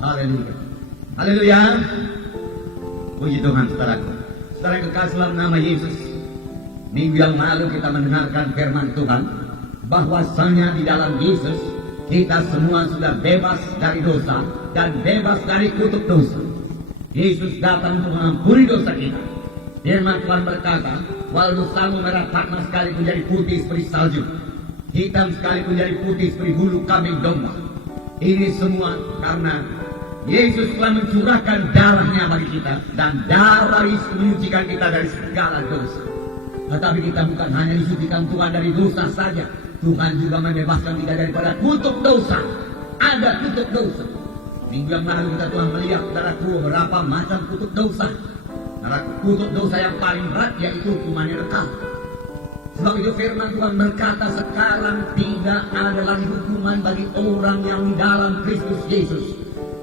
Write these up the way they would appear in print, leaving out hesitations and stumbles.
Haleluya. Haleluya. Puji Tuhan, saudaraku. Saudara kekasih dalam nama Yesus. Minggu yang lalu kita mendengarkan firman Tuhan bahwasanya di dalam Yesus kita semua sudah bebas dari dosa dan bebas dari kutuk dosa. Yesus datang untuk mengampuni dosa kita. Firman Tuhan berkata, walau dosamu merah panas sekalipun jadi putih seperti salju, hitam sekalipun jadi putih seperti bulu kambing domba. Ini semua karena Yesus telah mencurahkan darahnya bagi kita, dan darah Yesus menyucikan kita dari segala dosa. Tetapi kita bukan hanya disucikan Tuhan dari dosa saja, Tuhan juga membebaskan kita daripada kutuk dosa. Ada kutuk dosa. Minggu yang lalu kita telah melihat, saudaraku, berapa macam kutuk dosa. Kutuk dosa yang paling berat yaitu hukuman yang kekal. Sebab itu firman Tuhan berkata, sekarang tidak ada lagi hukuman bagi orang yang di dalam Kristus Yesus,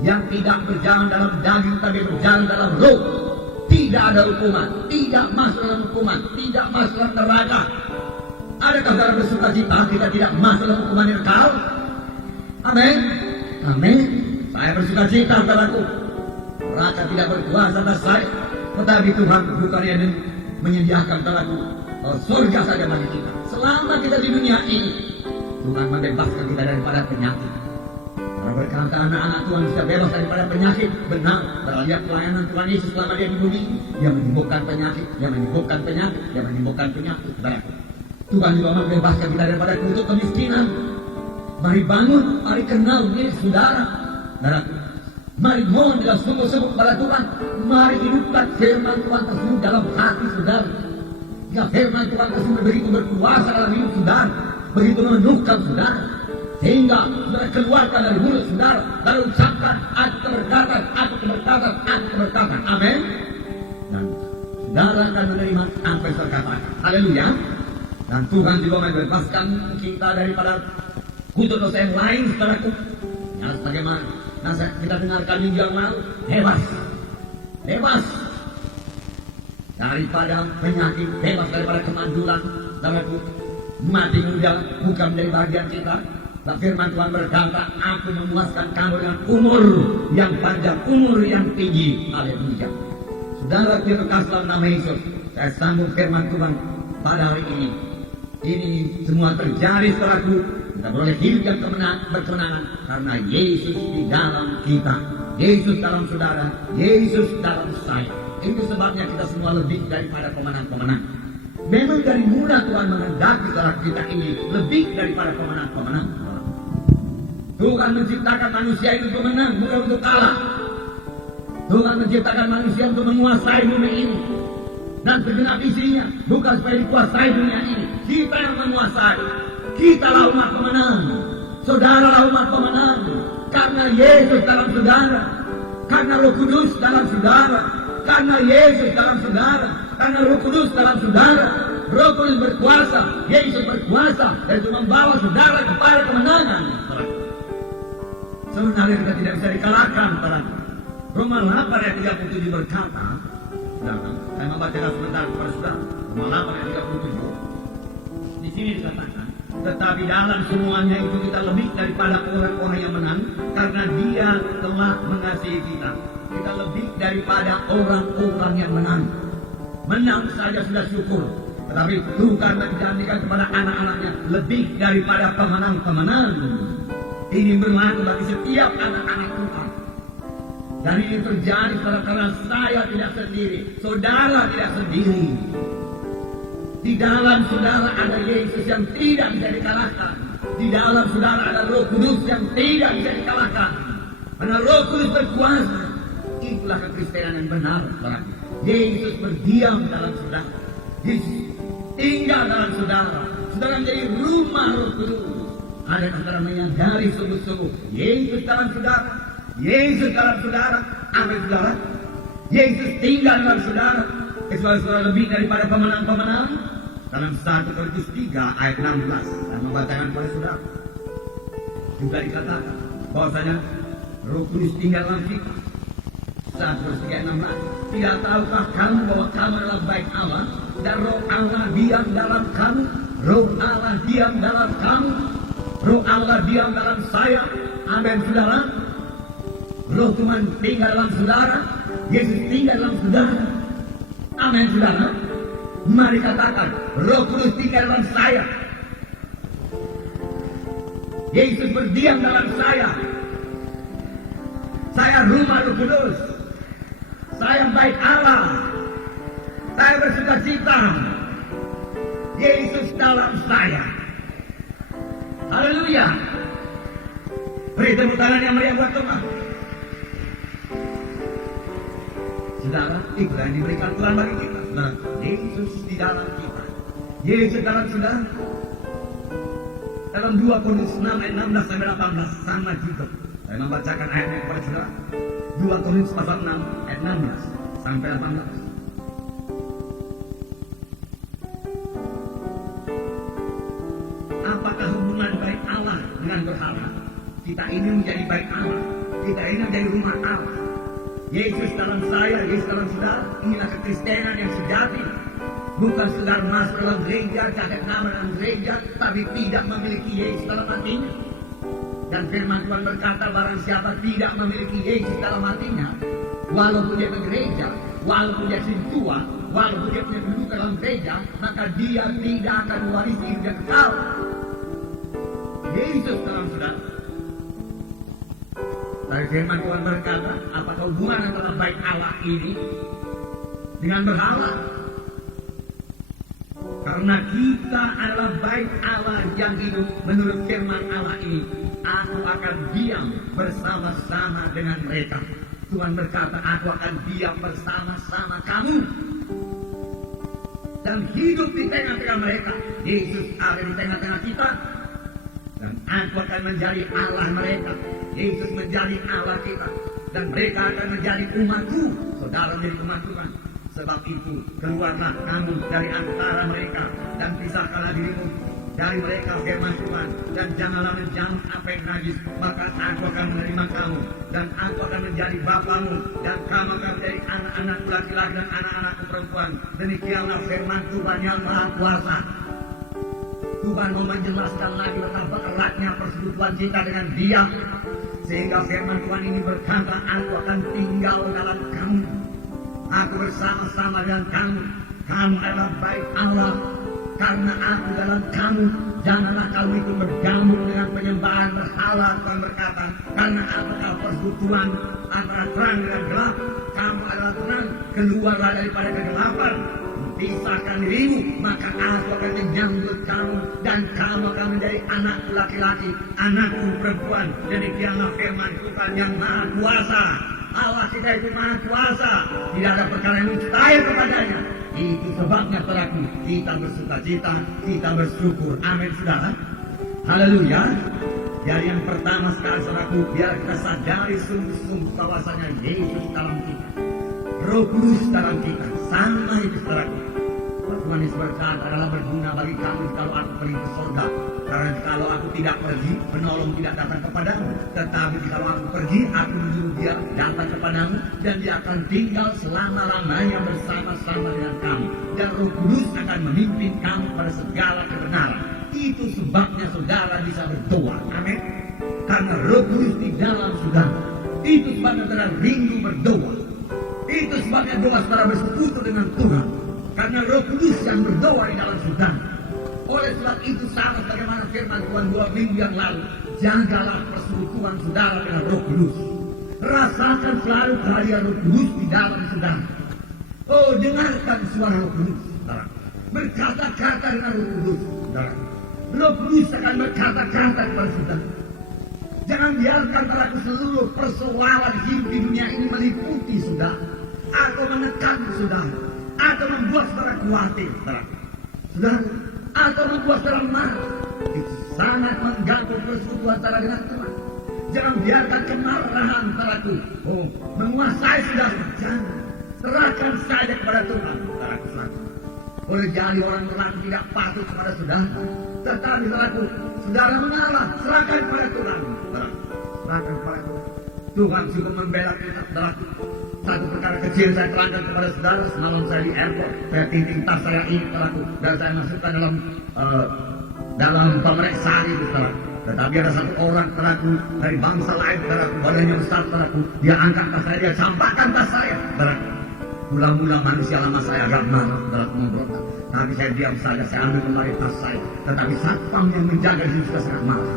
yang tidak berjalan dalam daging tapi berjalan dalam roh. Tidak ada hukuman, tidak masuk dalam hukuman, tidak masuk dalam neraka. Adakah saudara bersuka cita kita tidak masuk dalam hukuman yang kekal? Amin. Amin. Saya bersuka cita, saudaraku. Neraka tidak berkuasa atas saya, tetapi Tuhan bukannya menyediakan, saudaraku, surga saja bagi kita. Selama kita di dunia ini, Tuhan membebaskan kita daripada penyakit. Karena berkata anak-anak Tuhan bisa bebas daripada penyakit. Benar, terlihat pelayanan Tuhan Yesus selama dia di bumi. Dia menyembuhkan penyakit, dia menyembuhkan penyakit, dia menyembuhkan penyakit. Tuhan juga membebaskan kita daripada kutuk kemiskinan. Mari bangun, mari kenal diri saudara. Mari mohon dengan sungguh-sungguh kepada Tuhan. Mari hidupkan firman Tuhan tersebut dalam hati saudara. Ya, firman Tuhan tersebut begitu berkuasa dalam hidup saudara, begitu meneguhkan saudara, sehingga saudara keluarkan dari mulut saudara, lalu ucapkan aku keberkatan, aku keberkatan, aku keberkatan. Amin. Dan saudara akan menerima apa yang saya katakan. Haleluya. Dan Tuhan juga membebaskan kita daripada kutuk dosa yang lain, saudaraku. Ya, bagaimana? Nah, kita dengarkan minggu yang lalu, bebas, bebas daripada penyakit, bebas daripada kemanduran, saudaraku. Mati muda bukan menjadi bagian kita. Dan firman Tuhan berkata, aku memuaskan kamu dengan umur yang panjang, umur yang tinggi. Haleluya. Saudara kekasih dalam nama Yesus, saya sambung firman Tuhan pada hari ini. Ini semua terjadi, saudaraku. Kita boleh hidup yang berkemenangan karena Yesus di dalam kita, Yesus dalam saudara, Yesus dalam saya. Itu sebabnya kita semua lebih daripada pemenang-pemenang. Memang dari mula Tuhan menghendaki saudara kita ini lebih daripada pemenang-pemenang. Tuhan menciptakan manusia itu untuk menang, bukan untuk kalah. Tuhan menciptakan manusia untuk menguasai bumi ini dan segenap isinya, bukan supaya dikuasai dunia ini. Kita yang menguasai. Kita lah umat pemenang. Saudara lah umat pemenang. Karena Yesus dalam saudara, karena Roh Kudus dalam saudara, karena Yesus dalam saudara, karena Roh Kudus dalam saudara. Roh Kudus berkuasa, Yesus berkuasa, dan itu membawa saudara kepada kemenangan. Sebenarnya kita tidak bisa dikalahkan, saudara. Roma 8 ayat 37 berkata, saya membacakan sebentar kepada saudara. Roma 8 ayat 37. Di sini dikatakan, tetapi dalam semuanya itu kita lebih daripada orang-orang yang menang, karena Dia telah mengasihi kita. Kita lebih daripada orang-orang yang menang. Menang saja sudah syukur, tetapi Tuhan menjanjikan kepada anak-anaknya lebih daripada pemenang-pemenang. Ini berlaku bagi setiap anak-anak Tuhan. Dan ini terjadi karena saya tidak sendiri, saudara tidak sendiri. Di dalam saudara ada Yesus yang tidak bisa dikalahkan. Di dalam saudara ada Roh Kudus yang tidak bisa dikalahkan. Karena Roh Kudus berkuasa. Itulah kekristenan yang benar. Yesus berdiam dalam saudara. Yesus tinggal dalam saudara. Saudara menjadi rumah Roh Kudus. Ada saudara menyadari sungguh-sungguh Yesus dalam saudara. Yesus dalam saudara. Amin, saudara. Yesus tinggal dalam saudara. Saudara lebih daripada pemenang-pemenang. Dalam 1 Korintus 3 ayat 16 saya membacakan kepada saudara. Juga dikatakan bahwasanya Roh Kudus tinggal dalam kita. 1 Korintus 3 ayat 16. Tidak tahukah kamu bahwa kamu adalah baik Allah dan Roh Allah diam dalam kamu? Roh Allah diam dalam kamu. Roh Allah diam dalam saya. Amin, saudara. Roh Tuhan tinggal dalam saudara, Yesus tinggal dalam saudara. Amin, saudara. Mari katakan, Roh Kudus tinggal dalam saya. Yesus berdiam dalam saya. Saya rumah Roh Kudus. Saya baik Allah. Saya bersukacita. Yesus dalam saya. Haleluya. Beri tepuk tangan yang meriah buat Tuhan. Saudara, itulah yang diberikan Tuhan bagi kita. Nah, Yesus di dalam kita. Yesus dalam saudara. Dalam 2 Korintus 6 ayat 16 sampai 18 sama juga. Saya membacakan ayatnya kepada saudara. 2 Korintus pasal 6 ayat 16 sampai 18. Apakah hubungan baik Allah dengan berhala? Kita ini menjadi baik Allah. Kita ini menjadi rumah Allah. Yesus dalam saya, Yesus dalam saudara. Inilah kekristenan yang sejati. Bukan sekedar masuk dalam gereja, catat nama dalam gereja, tapi tidak memiliki Yesus dalam hatinya. Dan firman Tuhan berkata, barang siapa tidak memiliki Yesus dalam hatinya, walaupun dia ke gereja, walaupun dia tua, walaupun dia punya kedudukan dalam gereja, maka dia tidak akan mewarisi hidup yang kekal. Yesus dalam saudara. Dari firman Tuhan berkata, apakah hubungan antara baik Allah ini dengan berhala? Karena kita adalah baik Allah yang hidup menurut firman Allah ini, aku akan diam bersama-sama dengan mereka. Tuhan berkata, aku akan diam bersama-sama kamu dan hidup di tengah-tengah mereka. Yesus ada di tengah-tengah kita, dan aku akan menjadi Allah mereka. Yesus menjadi Allah kita, dan mereka akan menjadi umatku. Saudara menjadi umat Tuhan. Sebab itu keluarlah kamu dari antara mereka dan pisahkanlah dirimu dari mereka, firman Tuhan, dan janganlah menjamah apa yang najis, maka aku akan menerima kamu dan aku akan menjadi bapamu dan kamu akan menjadi anak-anak laki-laki dan anak-anakku perempuan. Demikianlah firman Tuhan yang Maha Kuasa. Tuhan mau menjelaskan lagi betapa eratnya persekutuan kita dengan Dia, sehingga firman Tuhan ini berkata, aku akan tinggal dalam kamu, aku bersama-sama dengan kamu. Kamu adalah baik Allah, karena aku dalam kamu. Janganlah kamu itu bergabung dengan penyembahan berhala. Tuhan berkata, karena aku adalah persekutuan antara terang dengan gelap. Kamu adalah terang, keluarlah daripada kegelapan, pisahkan dirimu, maka aku akan menyambut kamu dan kamu akan menjadi anakku laki-laki, anakku perempuan. Demikianlah firman Tuhan yang Maha Kuasa. Allah kita itu Maha Kuasa, tidak ada perkara yang mustahil kepadanya. Itu sebabnya saudaraku, kita bersukacita, kita bersyukur. Amin, saudara. Haleluya. Jadi yang pertama sekali saudaraku, biar kita sadari sungguh-sungguh bahwasanya Yesus dalam kita, Roh Kudus dalam kita. Sama itu saudaraku. Tuhan Yesus berkata, adalah berguna bagi kamu kalau aku pergi ke surga. Karena kalau aku tidak pergi, penolong tidak datang kepadamu. Tetapi kalau aku pergi, aku menyuruh dia datang kepadamu, dan dia akan tinggal selama-lamanya bersama-sama dengan kamu. Dan Roh Kudus akan memimpin kamu pada segala kebenaran. Itu sebabnya saudara bisa berdoa. Amin. Karena Roh Kudus di dalam saudara. Itu sebabnya saudara rindu berdoa. Itu sebabnya doa saudara bersekutu dengan Tuhan. Karena Roh Kudus yang berdoa di dalam saudara. Oleh sebab itu, sama bagaimana firman Tuhan 2 minggu yang lalu, jagalah persekutuan saudara dengan Roh Kudus. Rasakan selalu kehadiran Roh Kudus di dalam saudara. Oh, dengarkan suara Roh Kudus, saudara. Berkata-kata dengan Roh Kudus, saudara. Roh Kudus akan berkata-kata kepada saudara. Jangan biarkan saudaraku seluruh persoalan hidup di dunia ini meliputi saudara, atau menekan saudara, atau membuat saudara khawatir, saudara. Saudara, atau membuat saudara marah. Itu sangat mengganggu persekutuan saudara dengan Tuhan. Jangan biarkan kemarahan saudaraku menguasai saudara. Jangan. Serahkan saja kepada Tuhan, saudaraku. Boleh jadi orang saudaraku tidak patuh kepada saudara, tetapi saudaraku, saudara mengalah. Serahkan kepada Tuhan, saudara. Serahkan kepada Tuhan. Tuhan sudah membela kita, saudaraku. Satu perkara kecil saya terangkan kepada saudara. Semalam saya di airport, saya tinting tas saya ini, saudaraku, dan saya masukkan dalam pemeriksaan itu, saudara. Tetapi ada satu orang saudaraku dari bangsa lain saudaraku, badannya besar saudaraku, dia angkat tas saya, dia campakkan tas saya saudaraku. Mula-mula manusia lama saya agak marah saudaraku, memberontak. Tapi saya diam saja, saya ambil kembali tas saya. Tetapi satpam yang menjaga di situ juga sangat marah.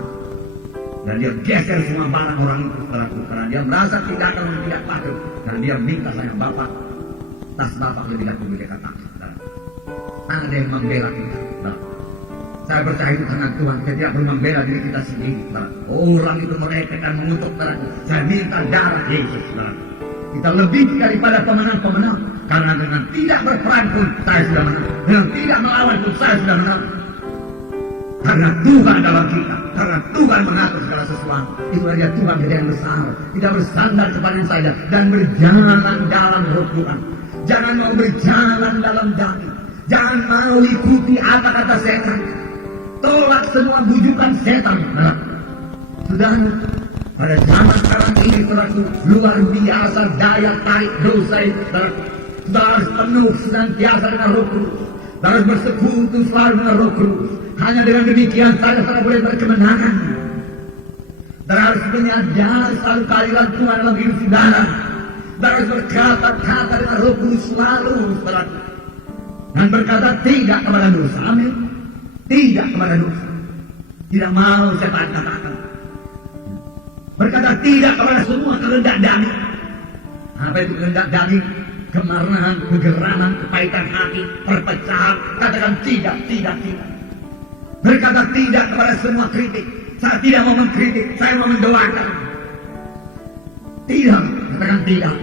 Dan dia geser semua barang orang itu saudaraku, karena dia merasa tindakan yang tidak patut. Dan dia minta saya, Bapak, tas Bapak lebih dahulu, dia katakan saudaraku. Ada yang membela kita saudaraku. Saya percaya itu tangan Tuhan, dia tidak perlu membela diri kita sendiri saudaraku. Orang itu mereka akan mengutuk saudaraku. Saya minta darah Yesus saudaraku. Kita lebih daripada pemenang-pemenang. Karena dengan tidak berperang pun saya sudah menang. Dengan tidak melawan pun saya sudah menang. Karena Tuhan dalam kita. Karena Tuhan mengatur segala sesuatu. Itu saja Tuhan jadi yang besar. Tidak bersandar kepada yang saja. Dan berjalan dalam roh Tuhan. Jangan mau berjalan dalam daging. Jangan mau ikuti apa kata setan. Tolak semua bujukan setan. Sudah. Pada zaman sekarang ini saudaraku, luar biasa daya tarik dosa itu saudaraku. Kita harus penuh senantiasa dengan Roh Kudus. Kita harus bersekutu selalu dengan Roh Kudus. Hanya dengan demikian saja kita boleh berkemenangan. Kita harus menyadari selalu kehadiran Tuhan dalam hidup saudara. Kita harus berkata-kata dengan Roh Kudus selalu saudaraku. Dan berkata tidak kepada dosa. Amin. Tidak kepada dosa. Tidak mau saya katakan. Berkata tidak kepada semua kehendak daging. Apa itu kehendak daging? Kemarahan, kegeraman, kepahitan hati, perpecahan. Katakan tidak. Berkata tidak kepada semua kritik. Saya tidak mau mengkritik, saya mau mendoakan. Tidak, katakan tidak.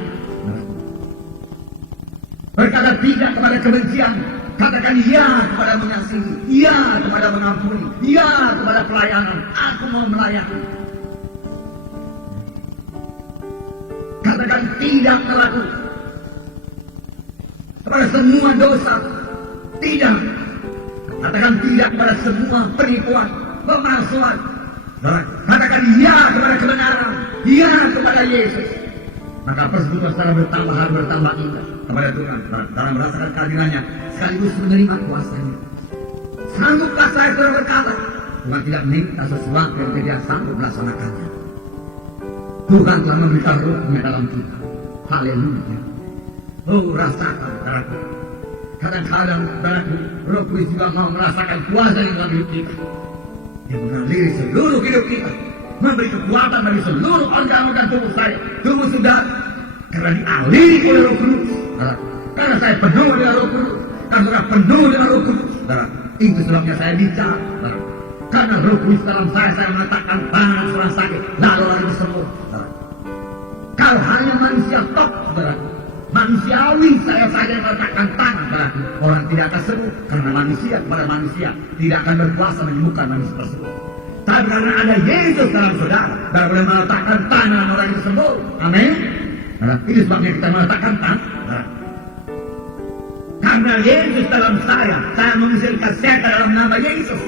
Berkata tidak kepada kebencian. Katakan ya kepada mengasihi, ya kepada mengampuni, ya kepada pelayanan. Aku mau melayani. Katakan tidak melakukan kepada semua dosa. Tidak. Katakan tidak kepada semua penipuan, pemalsuan. Katakan ya kepada kebenaran, ya kepada Yesus. Maka persekutuan secara bertambah indah kepada Tuhan. Dalam merasakan kehadirannya sekaligus menerima kuasanya. Sanggupkah saya berkata, Tuhan tidak minta sesuatu yang tidak sanggup melaksanakannya. Tuhan telah memberikan rohnya dalam kita. Haleluya. Oh, rasakan saudaraku. Kadang-kadang saudaraku, Roh Kudus juga mau merasakan kuasa yang dalam hidup kita. Yang mengaliri seluruh hidup kita. Memberi kekuatan bagi seluruh organ-organ tubuh saya. Tubuh sudah. Karena dialiri oleh Roh Kudus. Karena saya penuh dengan Roh Kudus. Karena penuh dengan Roh Kudus. Itu sebabnya saya bicara. Karena Roh Kudus dalam saya mengatakan tangan seorang sakit, lalu orang sembuh. Kalau hanya manusia tok, manusiawi saya saja mengatakan tangan, orang tidak akan sembuh karena manusia kepada manusia tidak akan berkuasa menyembuhkan manusia tersebut. Tapi karena ada Yesus dalam saudara, dan boleh meletakkan tangan orang itu sembuh. Amin. Ini sebabnya kita meletakkan tangan. Karena Yesus dalam saya mengusirkan setan dalam nama Yesus.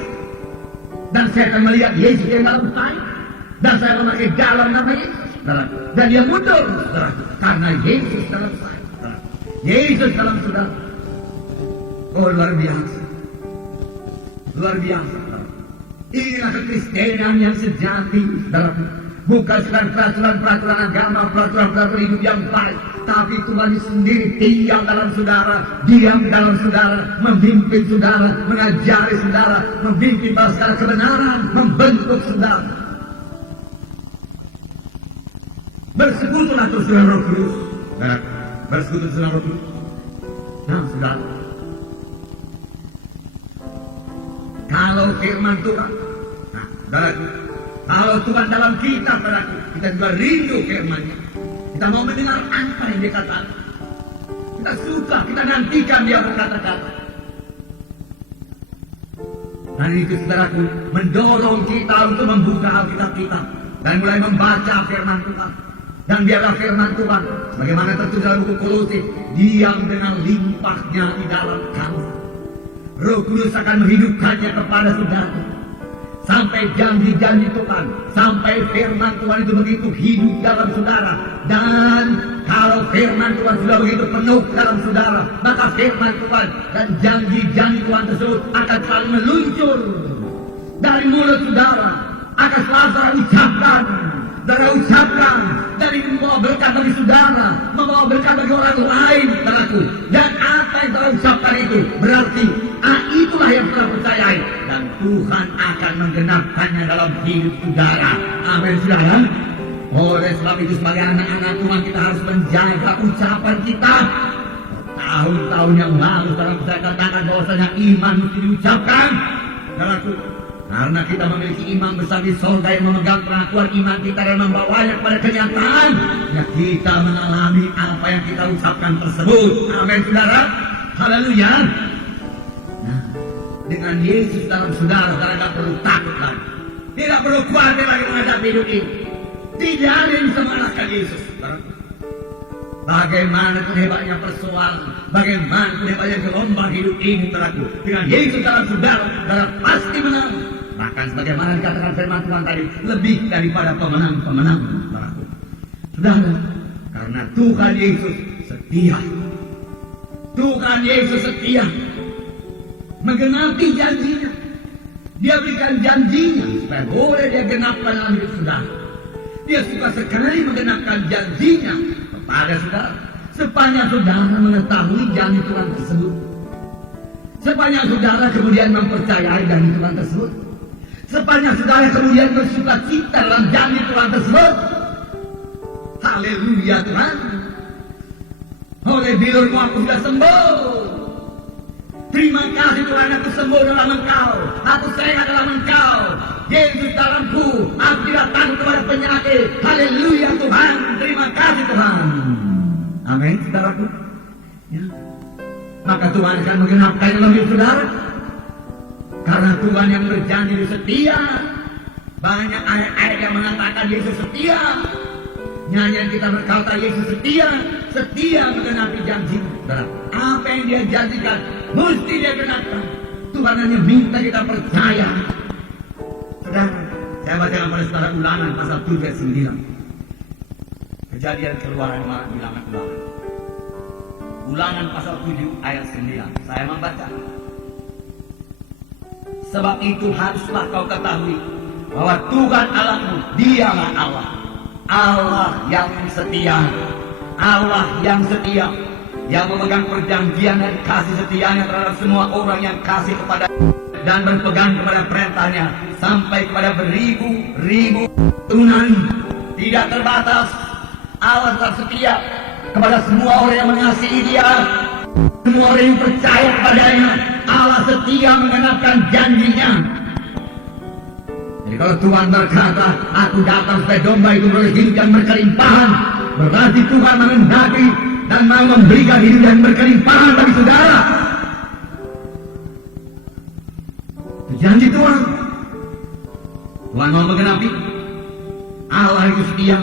Dan saya akan melihat Yesus yang dalam saya. Dan saya memakai dalam nama Yesus. Dan dia mundur. Karena Yesus dalam saya. Yesus dalam saudara. Oh, luar biasa. Luar biasa. Inilah kekristenan yang sejati. Bukan sekedar peraturan-peraturan agama, peraturan-peraturan hidup yang baik. Tapi Tuhan sendiri tinggal dalam saudara, diam dalam saudara, memimpin saudara, mengajari saudara, memimpin segala kebenaran, membentuk saudara. Bersekutu atau saudara Roh Kudus. Bersekutu saudara Roh Kudus. Nah, saudara. Kalau firman Tuhan, nah, saudaraku, kalau Tuhan dalam kita, saudaraku, kita juga rindu firman-Nya. Kita mau mendengar apa yang dia katakan. Kita suka, kita nantikan dia berkata-kata. Dan itu saudaraku mendorong kita untuk membuka Alkitab kita dan mulai membaca firman Tuhan. Dan biarlah firman Tuhan, bagaimana tertulis dalam buku Kolose, diam dengan limpahnya di dalam kamu. Roh Kudus akan menghidupkannya kepada saudara. Sampai janji-janji Tuhan, sampai firman Tuhan itu begitu hidup dalam saudara. Dan kalau firman Tuhan sudah begitu penuh dalam saudara, maka firman Tuhan dan janji-janji Tuhan tersebut akan selalu meluncur dari mulut saudara. akan selalu saudara ucapkan. Saudara ucapkan dan ini membawa berkat bagi saudara, membawa berkat bagi orang lain, saudaraku. Dan apa yang saudara ucapkan itu berarti itulah yang saudara percayai, dan Tuhan akan menggenapkannya dalam hidup saudara. Amin, saudara. Oleh sebab itu sebagai anak-anak Tuhan kita harus menjaga ucapan kita. Tahun-tahun yang lalu saya katakan bahwasanya iman mesti diucapkan, saudaraku. Karena kita memiliki iman besar di surga yang memegang pengakuan iman kita dan membawanya kepada kenyataan, ya kita mengalami apa yang kita ucapkan tersebut. Amin, saudara. Haleluya. Nah, dengan Yesus dalam saudara tidak perlu takut lagi, tidak perlu khawatir lagi menghadapi hidup ini. Tidak ada yang bisa mengalahkan Yesus. Bagaimana pun hebatnya persoalan, bagaimana pun hebatnya gelombang hidup ini, saudaraku, dengan Yesus dalam saudara pasti menang. Bahkan sebagaimana dikatakan firman Tuhan tadi, lebih daripada pemenang-pemenang, saudaraku. Saudara, karena Tuhan Yesus setia. Tuhan Yesus setia menggenapi janjinya. Dia berikan janjinya supaya boleh dia genapkan dalam hidup saudara. Dia suka sekali menggenapkan janjinya kepada saudara, sepanjang saudara mengetahui janji Tuhan tersebut, sepanjang saudara kemudian mempercayai janji Tuhan tersebut, sepanjang saudara kemudian bersuka cita dalam janji Tuhan tersebut. Haleluya Tuhan. Oleh bilurmu aku sudah sembuh. Terima kasih Tuhan, aku sembuh dalam Engkau, aku sehat dalam Engkau. Yesus dalamku, aku tidak takut kepada penyakit. Haleluya Tuhan, terima kasih Tuhan. Amin, saudaraku. Ya. Maka Tuhan akan menggenapkan dalam hidup saudara. Karena Tuhan yang berjanji setia. Banyak ayat-ayat yang mengatakan Yesus setia. Nyanyian kita berkata Yesus setia, setia menggenapi janji. Apa yang dia janjikan mesti dia genapkan. Tuhan hanya minta kita percaya. Saudara, saya bacakan pada saudara Ulangan pasal 7 ayat 9. Kejadian Keluaran bilangan Ulangan. Ulangan pasal 7 ayat 9. Saya membaca. Sebab itu haruslah kau ketahui bahwa Tuhan Allahmu, Dialah Allah. Allah yang setia, Allah yang setia, yang memegang perjanjian dan kasih setianya terhadap semua orang yang kasih kepada dan berpegang kepada perintahnya sampai kepada beribu-ribu keturunan, tidak terbatas. Allah tetap setia kepada semua orang yang mengasihi Dia, semua orang yang percaya kepadanya. Allah setia menggenapkan janjinya. Jadi kalau Tuhan berkata, aku datang supaya domba itu boleh hidup yang berkelimpahan, berarti Tuhan menghendaki dan mau memberikan hidup yang berkelimpahan bagi saudara. Itu janji Tuhan. Tuhan mau menggenapi. Allah itu setia,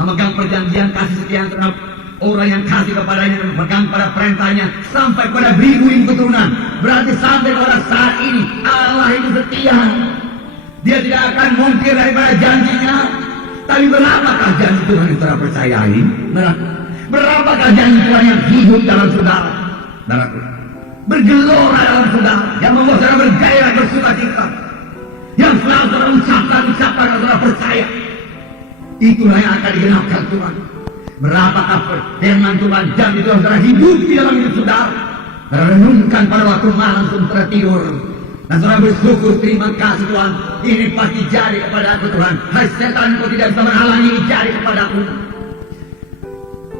memegang perjanjian kasih setia terhadap orang yang kasih kepadanya dan memegang pada perintahnya sampai pada beribu-ribu keturunan. Berarti sampai pada saat ini Allah itu setia. Dia tidak akan mungkir daripada janjinya. Tapi berapakah janji Tuhan yang saudara percayai? Berapakah janji Tuhan yang hidup dalam saudara? Bergelora dalam saudara, yang membuat saudara bergairah bersukacita, yang selalu saudara ucapkan kalau saudara percaya. Itulah yang akan digenapkan Tuhan. Berapakah firman Tuhan janji Tuhan saudara hidup di dalam hidup saudara? Saudara renungkan pada waktu malam sebelum tertidur, dan saudara bersyukur, terima kasih Tuhan, ini pasti jadi kepada aku Tuhan. Hai setan, kau tidak bisa menghalangi ini jadi kepadaku.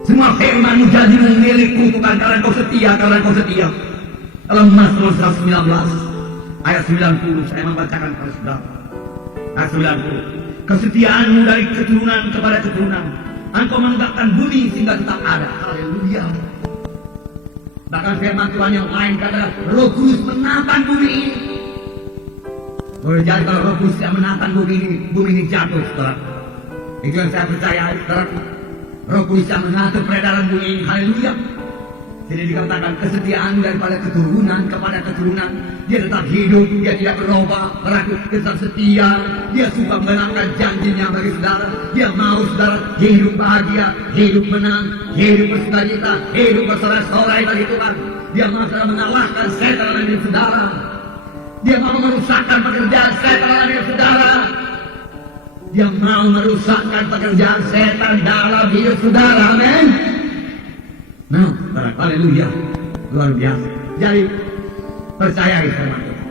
Semua firman-Mu janji-Mu milikku Tuhan, karena Kau setia, karena Kau setia. Dalam Mazmur 119 ayat 90 saya membacakan kepada saudara. Ayat 90. Kesetiaan-Mu dari keturunan kepada keturunan, Engkau menegakkan bumi sehingga tetap ada. Haleluya. Bahkan firman Tuhan yang lain kata, Roh Kudus menatang bumi ini. Boleh jadi kalau Roh Kudus yang menatang bumi ini jatuh, saudara. Itu yang saya percaya, saudara. Roh Kudus yang mengatur peredaran bumi ini. Haleluya. Jadi dikatakan kesetiaan daripada keturunan kepada keturunan. Dia tetap hidup, dia tidak berubah, berlaku tetap setia. Dia suka mengenangkan janjinya bagi saudara. Dia mau saudara hidup bahagia, hidup menang, hidup bersukacita, hidup bersorak-sorai bagi Tuhan. Dia mau saudara mengalahkan setan dalam hidup saudara. Dia mau merusakkan pekerjaan setan dalam hidup saudara. yang mau merusakkan pekerjaan setan dalam hidup saudara. Amin. Nah, haleluya, luar biasa. Jadi percayai firman Tuhan.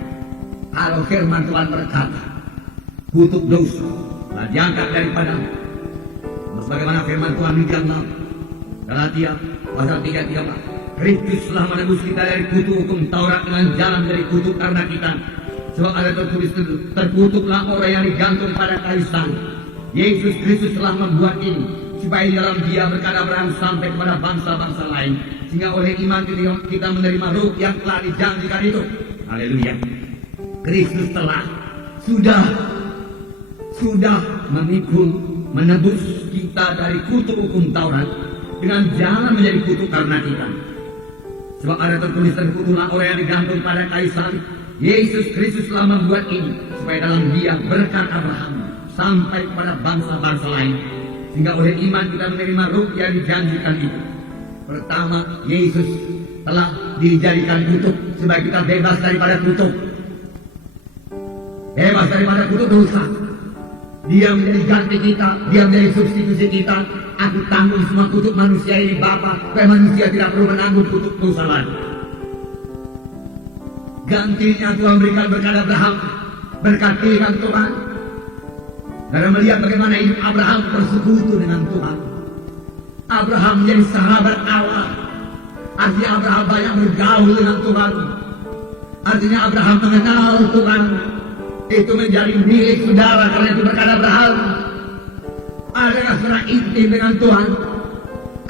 Kalau firman Tuhan berkata, kutuk dosa telah diangkat daripada, sebagaimana firman Tuhan di dalam Galatia pasal 3:13. Kristus telah menebus kita dari kutuk hukum Taurat dengan jalan dari kutuk karena kita. Sebab ada tertulis, terkutuklah orang yang digantung pada kayu salib. Yesus Kristus telah membuat ini supaya di dalam Dia berkat Abraham sampai kepada bangsa-bangsa lain, sehingga oleh iman kita menerima ruh yang telah dijanjikan itu. Haleluya. Kristus telah sudah memikul, menebus kita dari kutuk hukum Taurat dengan jalan menjadi kutuk karena kita. Sebab ada tertulis, terkutuklah orang yang digantung pada kayu salib. Yesus Kristus telah membuat ini supaya dalam Dia berkat Abraham sampai kepada bangsa-bangsa lain, sehingga oleh iman kita menerima ruh yang dijanjikan itu. Pertama, Yesus telah dijadikan kutuk supaya kita bebas daripada kutuk, bebas daripada kutuk dosa. Dia menjadi ganti kita, Dia menjadi substitusi kita. Aku tanggung semua kutuk manusia ini, Bapa, supaya manusia tidak perlu menanggung kutuk dosa lagi. Gantinya Tuhan berikan berkat Abraham, berkat pilihan Tuhan. Karena melihat bagaimana hidup Abraham bersekutu dengan Tuhan. Abraham menjadi sahabat Allah. Artinya Abraham banyak bergaul dengan Tuhan. Artinya Abraham mengenal Tuhan. Itu menjadi milik saudara karena itu berkat Abraham. Adakah saudara intim dengan Tuhan?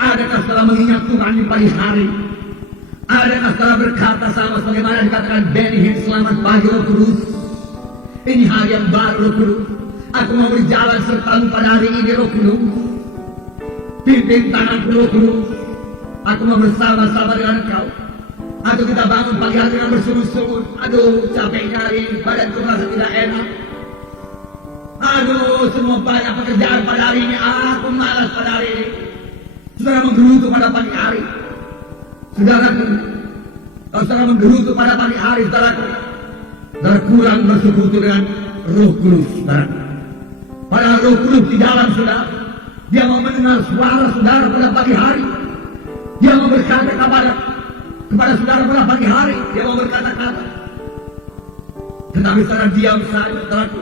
Adakah saudara mengingat Tuhan di pagi hari? Adakah saudara berkata sama sebagaimana dikatakan Benny Hinn, selamat pagi Roh Kudus. Ini hari yang baru Roh Kudus. Aku mau berjalan sertamu pada hari ini Roh Kudus. Pimpin tanganku Roh Kudus. Aku mau bersama-sama dengan Engkau. Atau kita bangun pagi hari dengan bersungut-sungut. Aduh, capeknya hari ini, badanku merasa tidak enak. Aduh, semua banyak pekerjaan pada hari ini. Aku malas pada hari ini. Saudara menggerutu pada pagi hari. Saudaraku, kalau saudara menggerutu pada pagi hari, saudaraku, saudara kurang bersekutu dengan Roh Kudus, saudaraku. Padahal Roh Kudus di dalam saudara, Dia mau mendengar suara saudara pada pagi hari. Dia mau berkata kepada saudara pada pagi hari. Dia mau berkata-kata. Tetapi saudara diam saja, saudaraku.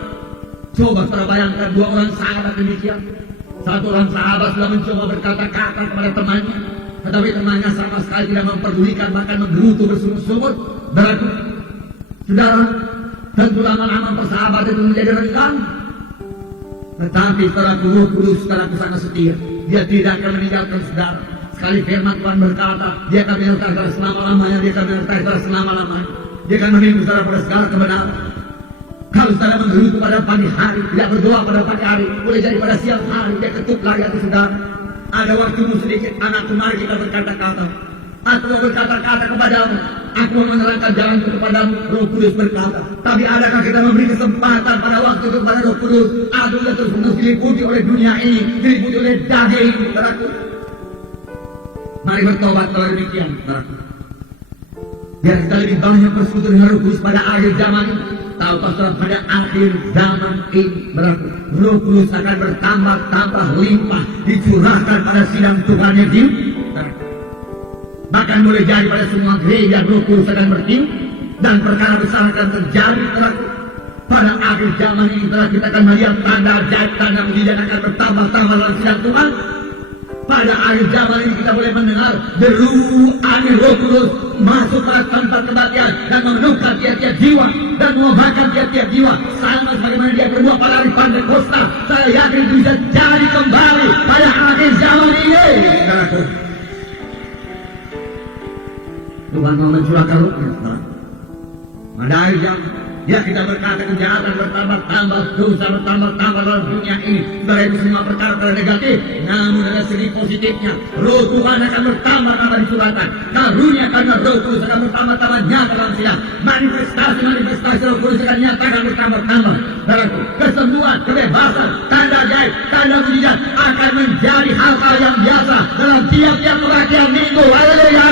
Coba saudara bayangkan dua orang sahabat demikian. Satu orang sahabat sudah mencoba berkata-kata kepada temannya, tetapi temannya sama sekali tidak memperdulikan, bahkan menggerutu bersungut-sungut. Saudara, tentu lama-lama persahabatan itu menjadi renggang. Tetapi saudara, Roh Kudus saudaraku sangat setia. Dia tidak akan meninggalkan saudara. Sekali firman Tuhan berkata, Dia akan menyertai saudara selama-lamanya. Dia akan menyertai saudara selama-lamanya. Dia akan memimpin saudara pada segala kebenaran. Kalau saudara menggerutu pada pagi hari, tidak berdoa pada pagi hari, boleh jadi pada siang hari dia ketuk lagi hati saudara. Ada waktumu sedikit, anakku, mari kita berkata-kata. Aku mau berkata-kata kepadamu, aku mau menerangkan jalanku kepadamu. Roh Kudus berkata. Tapi adakah kita memberi kesempatan pada waktu itu kepada Roh Kudus? Aku sudah terus diliputi oleh dunia ini, diliputi oleh daging, saudaraku. Mari bertobat kalau demikian, saudaraku. Biar kita lebih banyak bersekutu dengan Roh Kudus pada akhir zaman ini. Tahu saudara, pada akhir zaman ini, saudaraku, Roh Kudus akan bertambah-tambah limpah dicurahkan pada sidang Tuhan yang hidup. Bahkan boleh jadi pada semua gereja Roh Kudus akan bertiup dan perkara besar akan terjadi, saudaraku. Pada akhir zaman ini, saudara, kita akan melihat tanda ajaib, tanda mujizat akan bertambah-tambah dalam sidang Tuhan. Pada akhir zaman ini kita boleh mendengar deru angin Roh Kudus masuk pada tempat kebaktian dan memenuhkan tiap-tiap jiwa dan memakan tiap-tiap jiwa, sama sebagaimana Dia berdua pada hari Pentekosta. Saya yakin itu bisa jadi kembali pada akhir zaman ini, saudaraku. Tuhan mau mencurahkan Roh-Nya, saudara. Pada akhir zaman, ya kita berkata kejahatan bertambah-tambah, dosa bertambah-tambah dalam dunia ini. Saudara, itu semua perkara negatif. Namun ada segi positifnya. Roh Tuhan akan bertambah-tambah dicurahkan. Karunia karena Roh Kudus akan bertambah-tambah nyata dalam sidang. Manifestasi Roh Kudus akan nyatakan bertambah-tambah. Saudaraku, kesembuhan, kebebasan, tanda ajaib, tanda mujizat akan menjadi hal-hal yang biasa dalam tiap-tiap kebaktian minggu. Haleluya.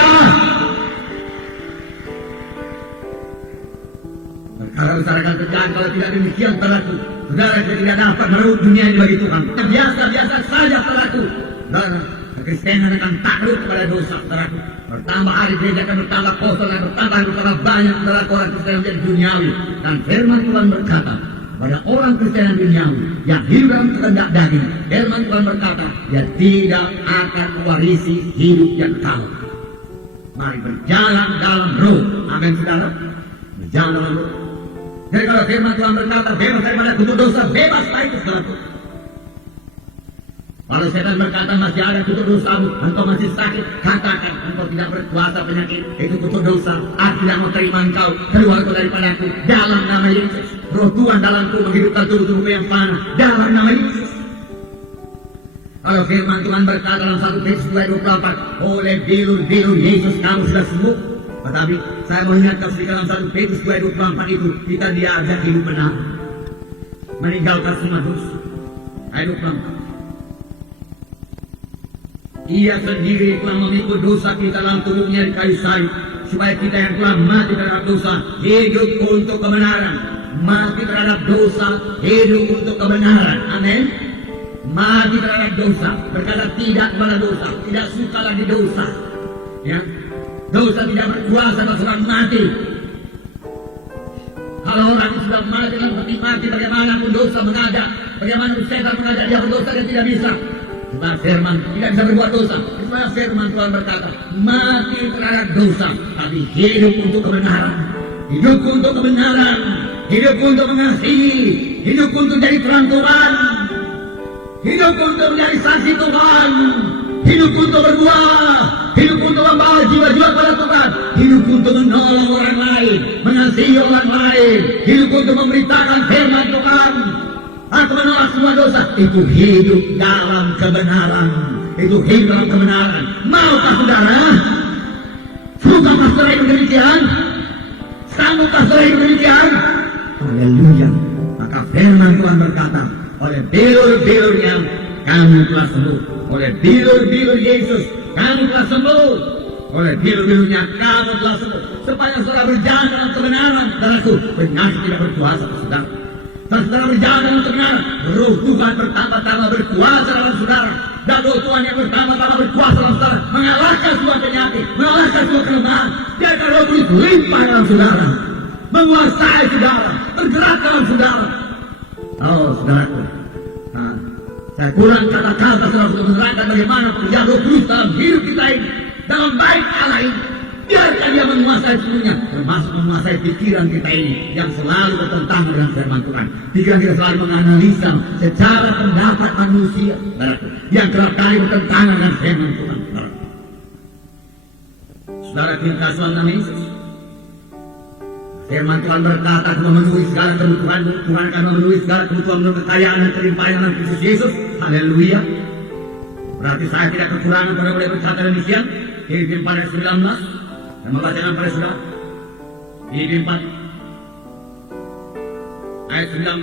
Saudara akan terjadi kalau tidak demikian saudaraku. Saudara tidak dapat merebut dunia ini bagi Tuhan. Biasa-biasa saja saudaraku. Saudara, kekristenan akan takluk kepada dosa saudaraku. Bertambah hari gereja akan bertambah kosong dan bertambah banyak saudara orang Kristen yang duniawi. Dan firman Tuhan berkata pada orang Kristen yang duniawi yang hidup dalam kehendak daging, firman Tuhan berkata, dia tidak akan mewarisi hidup yang kekal. Mari berjalan dalam roh. Amin saudara. Berjalan dalam roh. Jadi kalau firman Tuhan berkata bebas dari mana kutuk dosa, bebas itu saudaraku. Kalau setan berkata masih ada kutuk dosamu, engkau masih sakit, katakan engkau tidak berkuasa penyakit, itu kutuk dosa. Aku tidak mau terima engkau, keluar kau daripada aku, dalam nama Yesus. Roh Tuhan dalamku menghidupkan tubuh-tubuh yang fana, dalam nama Yesus. Kalau firman Tuhan berkata dalam 1 Petrus 2:24, oleh bilur-bilur Yesus kamu sudah sembuh. Tetapi saya mau ingatkan sedikit dalam 1 Petrus 2:24 itu, kita diajak hidup benar, meninggalkan semua dosa. Hidup benar. Ia sendiri telah memikul dosa kita dalam tubuhnya di kayu salib, supaya kita yang telah mati terhadap dosa hidup untuk kebenaran. Mati terhadap dosa hidup untuk kebenaran. Amin. Mati terhadap dosa, berkata tidak kepada dosa, tidak suka lagi dosa. Ya, dosa tidak berkuasa atas orang mati. Kalau orang sudah mati dengan peti mati, bagaimanapun dosa mengajak, bagaimanapun setan mengajak dia berdosa, dia tidak bisa. Sebab firman tidak bisa berbuat dosa. Sebab firman Tuhan berkata, mati terhadap dosa, tapi hidup untuk kebenaran. Hidup untuk kebenaran, hidup untuk mengasihi, hidup untuk jadi terang Tuhan, hidup untuk menjadi saksi Tuhan, hidup untuk berbuah, hidup untuk membawa jiwa-jiwa pada Tuhan, hidup untuk menolong orang lain, mengasihi orang lain, hidup untuk memberitakan firman Tuhan, atau menolak semua dosa. Itu hidup dalam kebenaran. Itu hidup dalam kebenaran. Maukah saudara? Suka pastor itu demikian? Sanggup pastor itu demikian? Haleluya. Maka firman Tuhan berkata, oleh bilur-bilurnya kami telah sembuh. Oleh bilur-bilur Yesus kami telah sembuh. Oleh bilur-bilurnya kami telah sembuh. Supaya saudara berjalan dalam kebenaran. Saudaraku, penyakit tidak berkuasa saudara. Saudara berjalan dalam kebenaran, roh Tuhan bertambah-tambah berkuasa dalam saudara. Dan roh Tuhan yang bertambah-tambah berkuasa dalam saudara, mengalahkan semua penyakit, mengalahkan semua kelemahan. Dan roh Kudus limpah dalam saudara, menguasai saudara, bergerak dalam saudara. Oh saudaraku, saya kurang kata-kata saudara untuk menerangkan bagaimana pekerjaan roh Kudus dalam hidup kita ini, dalam baik Allah ini. Biarkan dia menguasai semuanya, termasuk menguasai pikiran kita ini yang selalu bertentangan dengan firman Tuhan. Pikiran kita selalu menganalisa secara pendapat manusia yang kerap kali bertentangan dengan firman Tuhan. Saudara kita dalam nama Yesus, firman Tuhan berkata akan memenuhi segala kebutuhan. Tuhan akan memenuhi segala kebutuhan menurut kekayaan dan kelimpahan dalam Kristus Yesus. Haleluya. Berarti saya tidak kekurangan pada boleh berkata demikian. Filipi 4 ayat 19. Dan membacakan pada saudara Filipi 4 ayat 19.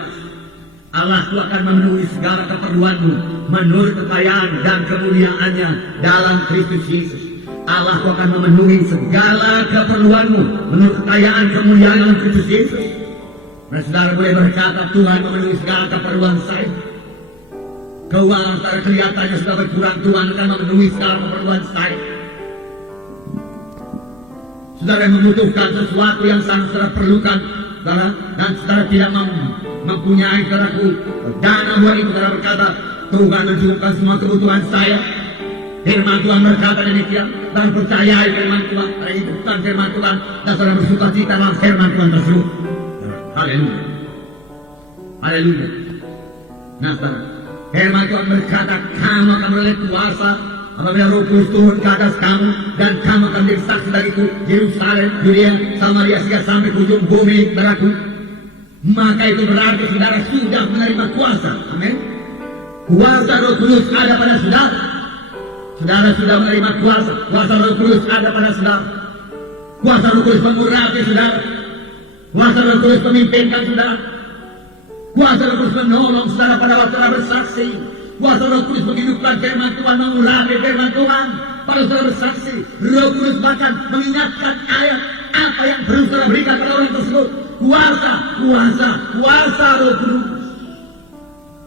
Allah akan memenuhi segala keperluanmu menurut kekayaan dan kemuliaannya dalam Kristus Yesus. Allah akan memenuhi segala keperluanmu menurut kekayaan kemuliaan dalam Kristus Yesus. Dan saudara boleh berkata, Tuhan memenuhi segala keperluan saya. Keuangan saudara kelihatannya sudah berkurang, Tuhan akan memenuhi segala keperluan saya. Saudara membutuhkan sesuatu yang sangat saudara perlukan, saudara, dan saudara tidak mempunyai saudaraku dana buat itu. Saudara berkata, Tuhan mencukupkan semua kebutuhan saya. Firman Tuhan berkata demikian, dan percayai firman Tuhan, hidupkan firman Tuhan, dan saudara bersuka cita dalam firman Tuhan tersebut. Haleluya. Haleluya. Nah saudara, firman Tuhan berkata, kamu akan menoleh kuasa apabila Roh Kudus turun ke atas kamu, dan kamu akan menjadi saksi bagiku Yerusalem, Yudea, Samaria, sampai ke ujung bumi beraku. Maka itu berarti saudara sudah menerima kuasa. Amin. Kuasa Roh Kudus ada pada saudara. Saudara sudah menerima kuasa. Kuasa Roh Kudus ada pada saudara. Kuasa Roh Kudus mengurapi saudara. Kuasa Roh Kudus memimpinkan saudara. Kuasa Roh Kudus menolong saudara pada waktu saudara bersaksi. Kuasa Roh Kudus menghidupkan firman Tuhan, mengulangi firman Tuhan pada saudara bersaksi. Roh Kudus bahkan mengingatkan ayat apa yang perlu saudara berikan pada orang tersebut. kuasa Roh Kudus.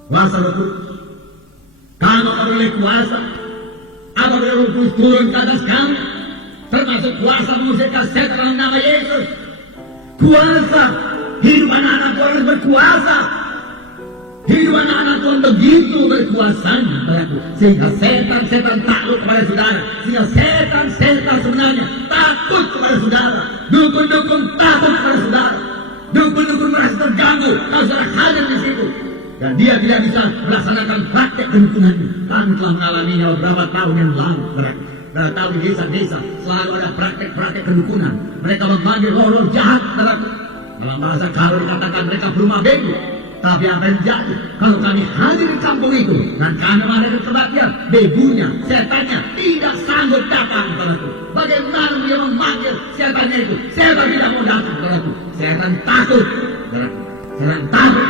Kuasa Roh Kudus. Kamu apabila kuasa, apabila Roh Kudus turun ke atas kamu, termasuk kuasa mengusirkan setan dalam nama Yesus. Kuasa, hidup anak-anak Tuhan berkuasa. Hidup anak-anak Tuhan begitu berkuasanya padaku, sehingga setan-setan takut kepada saudara, sehingga setan-setan sebenarnya takut kepada saudara, dukun-dukun takut kepada saudara, dukun-dukun merasa terganggu kalau saudara hadir di situ, dan dia tidak bisa melaksanakan praktek kedukunan. Kami telah mengalaminya beberapa tahun yang lalu. Berapa tahun di desa-desa selalu ada praktek-praktek kedukunan. Mereka memanggil roh-roh jahat. Dalam bahasa kalau dikatakan mereka berumah bego. Tapi apa yang terjadi kalau kami hadir di kampung itu dan kami menghadapi kebaktian, begunya, setannya tidak sanggup datang kepadaku. Bagaimana dia memanggil setannya itu? Setan tidak mau datang kepadaku. Setan takut kepadaku. Setan takut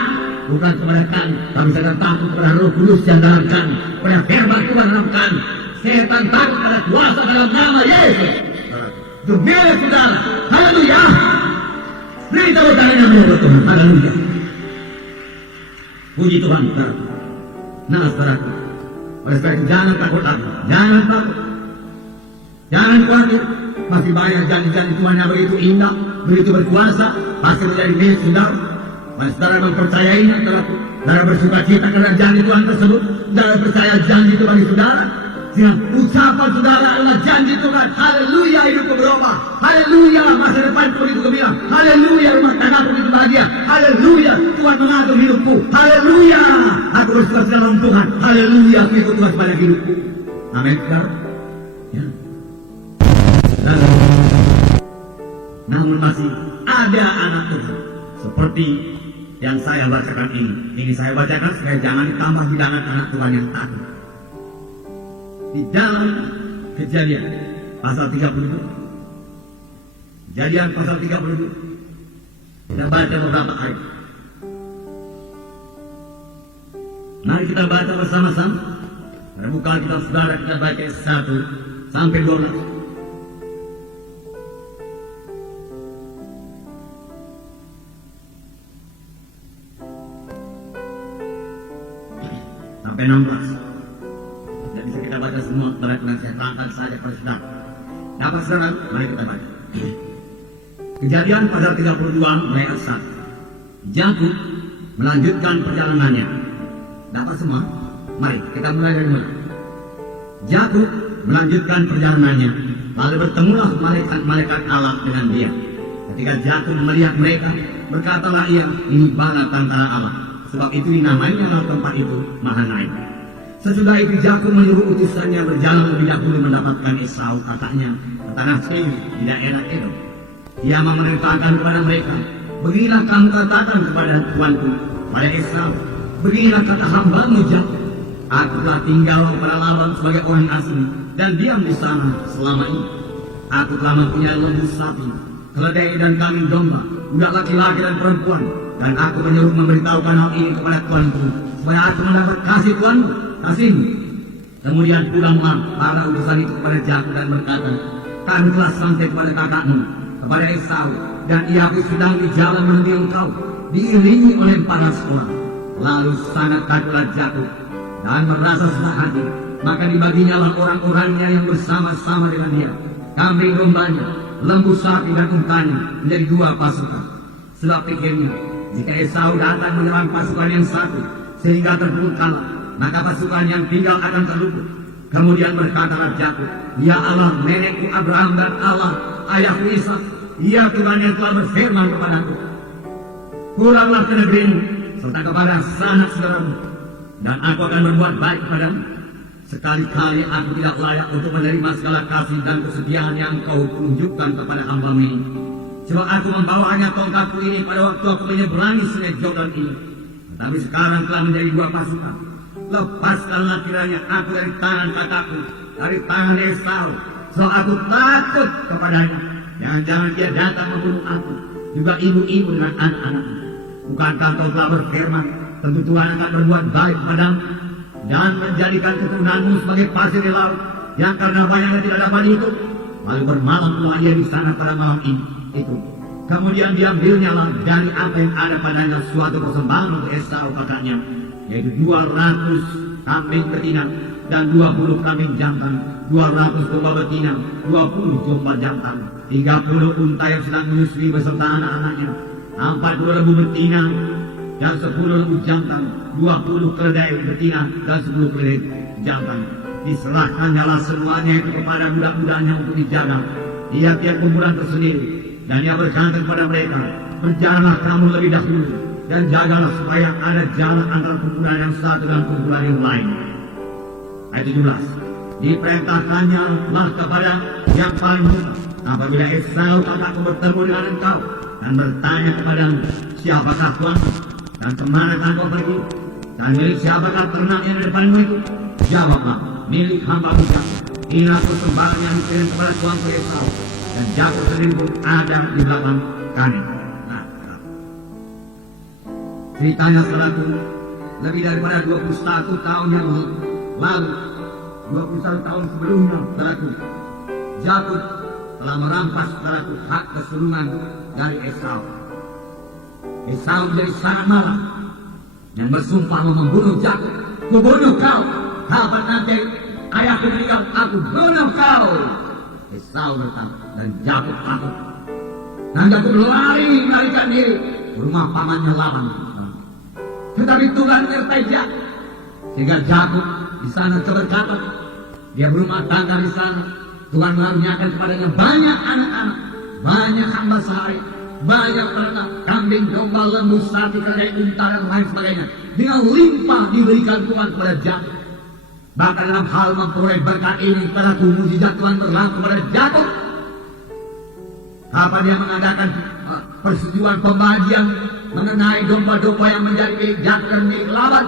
bukan kepada kami, tapi setan takut kepada Roh Kudus yang dalam kami, pada firman Tuhan dalam kami. Setan takut pada kuasa dalam nama Yesus. Demi saudara, haleluya. Beritahu kami nama Tuhan, haleluya. Puji Tuhan, saudara. Nah, saudara, oleh sebab itu jangan takut lagi, jangan takut, jangan khawatir. Masih banyak janji-janji Tuhan yang begitu indah, begitu berkuasa, masih menjadi milik saudara. Mari saudara mempercayainya, saudara bersuka cita karena janji Tuhan tersebut, saudara percaya janji Tuhan bagi saudara. Dengan ucapan saudara adalah janji Tuhan. Haleluya, hidupku berubah. Haleluya, masa depan begitu gembira. Haleluya, rumah tangga begitu bahagia. Haleluya, Tuhan mengatur hidupku. Haleluya, aku bersuka cita dalam Tuhan. Haleluya, aku ikut Tuhan sepanjang hidupku. Amin. Ya. Namun masih ada anak Tuhan seperti yang saya bacakan ini. Ini saya bacakan supaya jangan ditambah hidangan anak Tuhan yang takut. Di dalam Kejadian pasal 32. Kejadian pasal 32. Kita baca beberapa ayat. Mari kita baca bersama-sama. Pada buka kitab saudara kita baca 1 sampai 12. Sampai 16. Bisa kita baca semua, kemudian saya terangkan saja pada saudara. Dapat saudara, mari kita baca. Kejadian pasal 32 ayat 1. Yakub melanjutkan perjalanannya. Dapat semua? Mari kita mulai dari mana? Yakub melanjutkan perjalanannya, lalu bertemulah malaikat Allah dengan dia. Ketika Yakub melihat mereka, berkatalah ia, ini bala tentara Allah. Sebab itu dinamainya tempat itu Mahanaim. Sesudah itu Yakub menyuruh utusannya berjalan lebih dahulu mendapatkan Esau kakaknya ke tanah Seir di daerah Edom. Ia memerintahkan kepada mereka, beginilah kamu katakan kepada tuanku, pada Esau, beginilah kata hambamu Yakub, aku telah tinggal pada Laban sebagai orang asing dan diam di sana selama ini. Aku telah mempunyai lembu sapi, keledai dan kambing domba, budak laki-laki dan perempuan, dan aku menyuruh memberitahukan hal ini kepada tuanku, supaya aku mendapat kasih tuanku. Kasihmu. Kemudian pulanglah para utusan itu kepada Yakub dan berkata, kami telah sampai kepada kakakmu, kepada Esau, dan ia sedang di jalan menemui engkau, diiringi oleh 400 orang. Lalu sangat takutlah Yakub dan merasa senang hati, maka dibaginya lah orang-orangnya yang bersama-sama dengan dia, kambing dombanya, lembu sapi dan untanya menjadi 2 pasukan. Sebab pikirnya, jika Esau datang menyerang pasukan yang satu sehingga terpuruk kalah, maka pasukan yang tinggal akan terluput. Kemudian berkatalah Yakub, ya Allah nenekku Abraham dan Allah ayahku Ishak, ya Tuhan yang telah berfirman kepadaku, pulanglah ke negeri ini serta kepada sanak saudaramu, dan aku akan berbuat baik kepadamu. Sekali-kali aku tidak layak untuk menerima segala kasih dan kesetiaan yang kau tunjukkan kepada hamba-Mu ini. Sebab aku membawanya tongkatku ini pada waktu aku menyeberangi sungai Yordan ini. Tetapi sekarang telah menjadi 2 pasukan. Lepaskanlah kiranya aku dari tangan kakakku, dari tangan Esau, so aku takut kepadanya. Jangan-jangan dia datang membunuh aku, juga ibu-ibu dengan anak-anaknya. Bukankah kau telah berfirman, tentu Tuhan akan berbuat baik padamu dan menjadikan keturunanmu sebagai pasir di laut, yang karena banyaknya tidak dapat hidup. Lalu bermalamlah ia di sana pada malam ini. Itu Kemudian diambilnya lah dari apa yang ada padanya suatu persembahan untuk Esau kakaknya, yaitu 200 kambing betina dan 20 kambing jantan, 200 domba betina, 20 domba jantan, 30 unta yang sedang menyusui beserta anak-anaknya, 40 lembu betina dan 10 lembu jantan, 20 keledai betina dan 10 keledai jantan. Diserahkannya semuanya itu kepada budak-budaknya untuk dijaga tiap-tiap kuburan tersendiri. Dan ia berkata kepada mereka, berjalanlah kamu lebih dahulu dan jagalah supaya ada jalan antara kumpulan yang satu dan kumpulan yang lain. Ayat 17. Diperintahkannya lah kepada yang paling muda, apabila Esau kakakku bertemu dengan engkau dan bertanya kepada siapakah tuanmu dan kemana engkau pergi dan milik siapakah ternak yang di depanmu itu, jawablah, milik hamba Jakob. Inilah persembahan yang dikirim kepada tuanku Esau, dan Jakob sendiri pun ada di belakang kanan. Nah, ceritanya saudaraku, lebih daripada 21 tahun yang lalu, 21 tahun sebelumnya, saudaraku, Jakob telah merampas saudaraku hak kesulungan dari Esau. Esau menjadi sangat marah yang bersumpah mau membunuh Jakob. Kubunuh kau, kapan nanti ayahku meninggal, aku bunuh kau. Esau bertanya dan Jakob takut. Dan Jakob lari melarikan diri ke rumah pamannya Laban. Tetapi Tuhan menyertai Jakob sehingga Jakob di sana berkata, dia berumah tangga di sana. Tuhan mengaruniakan kepadanya banyak anak-anak, banyak hamba sehari, banyak ternak, kambing, domba, lembu, sapi, keledai, unta dan lain sebagainya. Dengan limpah diberikan Tuhan kepada Jakob. Bahkan dalam hal memperoleh berkat ini, pada mujizat Tuhan berlaku pada Jakob. Apa dia mengadakan persetujuan pembagian mengenai domba-domba yang menjadi milik Jakob dan milik Laban.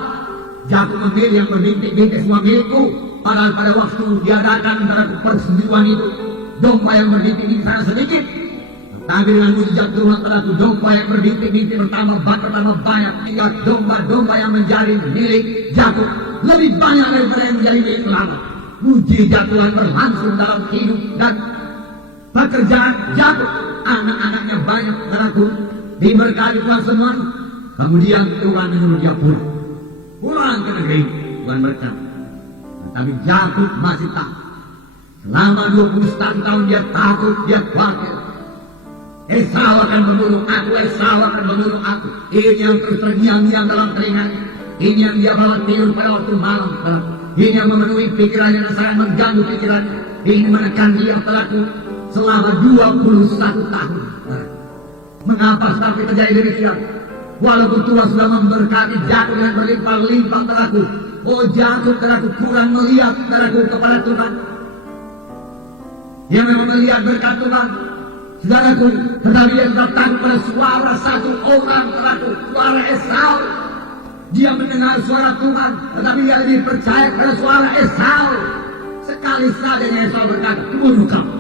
Jakob memilih yang berbintik-bintik semua milikku. Padahal pada waktu diadakan antara persetujuan itu, domba yang berbintik-bintik sangat sedikit. Tapi dengan mujizat Tuhan pada domba yang berbintik-bintik bertambah banyak, hingga domba-domba yang menjadi milik Jakob lebih banyak daripada yang menjadi milik Laban. Mujizat Tuhan berlangsung dalam hidup dan pekerjaan Jakob. Anak-anaknya banyak, saudaraku, diberkati Tuhan semua. Kemudian Tuhan menyuruh dia pulang ke negeri. Tuhan berkata, tapi Jakob masih takut. Selama 21 tahun dia takut, dia khawatir. Esau akan membunuh aku, Esau akan membunuh aku. Ini yang terus terngiang-ngiang dalam telinganya. Ini yang dia bawa tidur pada waktu malam. Ini yang memenuhi pikirannya dan sangat mengganggu pikirannya. Ini menekan dia pelaku selama 21 tahun. Mengapa sampai terjadi demikian? Walaupun Tuhan sudah memberkati Jakob dengan berlimpah-limpah pelaku. Oh Jakob pelaku kurang melihat pelaku kepada Tuhan. Dia memang melihat berkat Tuhan, saudaraku, tetapi dia datang pada suara satu orang pelaku, suara Esau. Dia mendengar suara Tuhan, tetapi dia lebih percaya pada suara Esau. Sekali saja Esau berkata, bunuh kamu.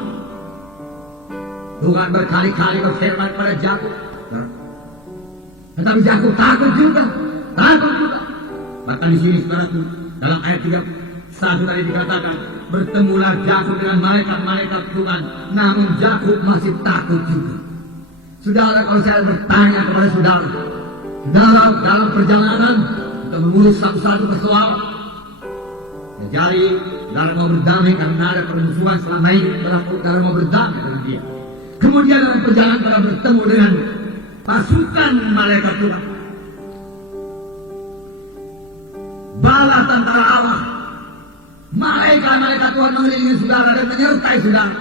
Tuhan berkali-kali berfirman pada Jakob, tetapi Jakob takut juga. Bahkan di sini saudaraku, dalam ayat 31 tadi dikatakan, bertemulah Jakob dengan malaikat-malaikat Tuhan, namun Jakob masih takut juga. Saudara, kalau saya bertanya kepada saudara dalam perjalanan untuk mengurus satu-satu persoalan, jadi saudara mau berdamai karena ada permusuhan selama ini, saudara mau berdamai dengan dia. Kemudian dalam perjalanan saudara bertemu dengan pasukan malaikat Tuhan, bala tentara Allah, malaikat Tuhan mengelilingi saudara dan menyertai saudara.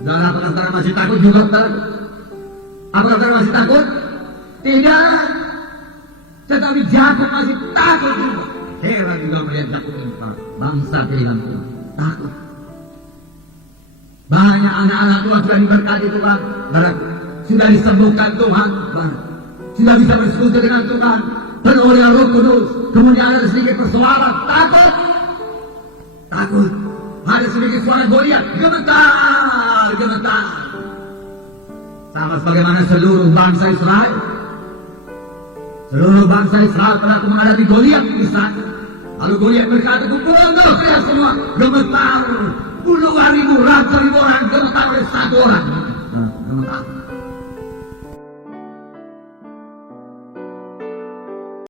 Saudara, apakah saudara masih takut juga, saudara? Apakah saudara masih takut? Tidak. Tetapi Jakob masih takut juga. Heran juga melihat Jakob ini, bangsa pilihan Tuhan, takut. Banyak anak-anak Tuhan sudah diberkati Tuhan, saudara, sudah disembuhkan Tuhan, sudah bisa bersekutu dengan Tuhan, penuh dengan Roh Kudus. Kemudian ada sedikit persoalan, takut. Ada sedikit suara Goliat, gemetar. Sama sebagaimana seluruh bangsa Israel. Seluruh bangsa Israel pernah menghadapi Goliat di sana. Lalu Goliat berkata, bunuh kalian semua, gemetar. Puluhan ribu, ratusan ribu orang gemetar oleh satu orang. Gemetar.